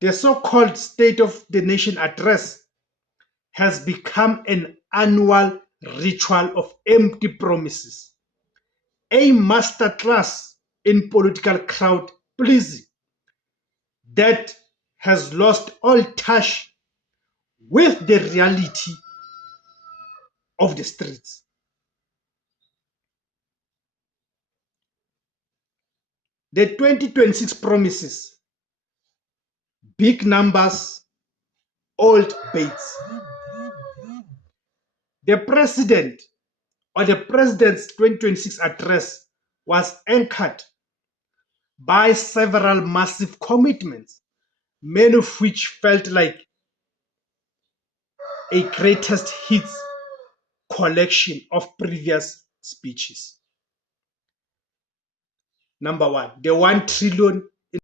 The so-called State of the Nation address has become an annual ritual of empty promises, a masterclass in political crowd pleasing that has lost all touch with the reality of the streets. The 2026 promises, big numbers, old baits. The president or the president's 2026 address was anchored by several massive commitments, many of which felt like a greatest hits collection of previous speeches. Number one, the 1 trillion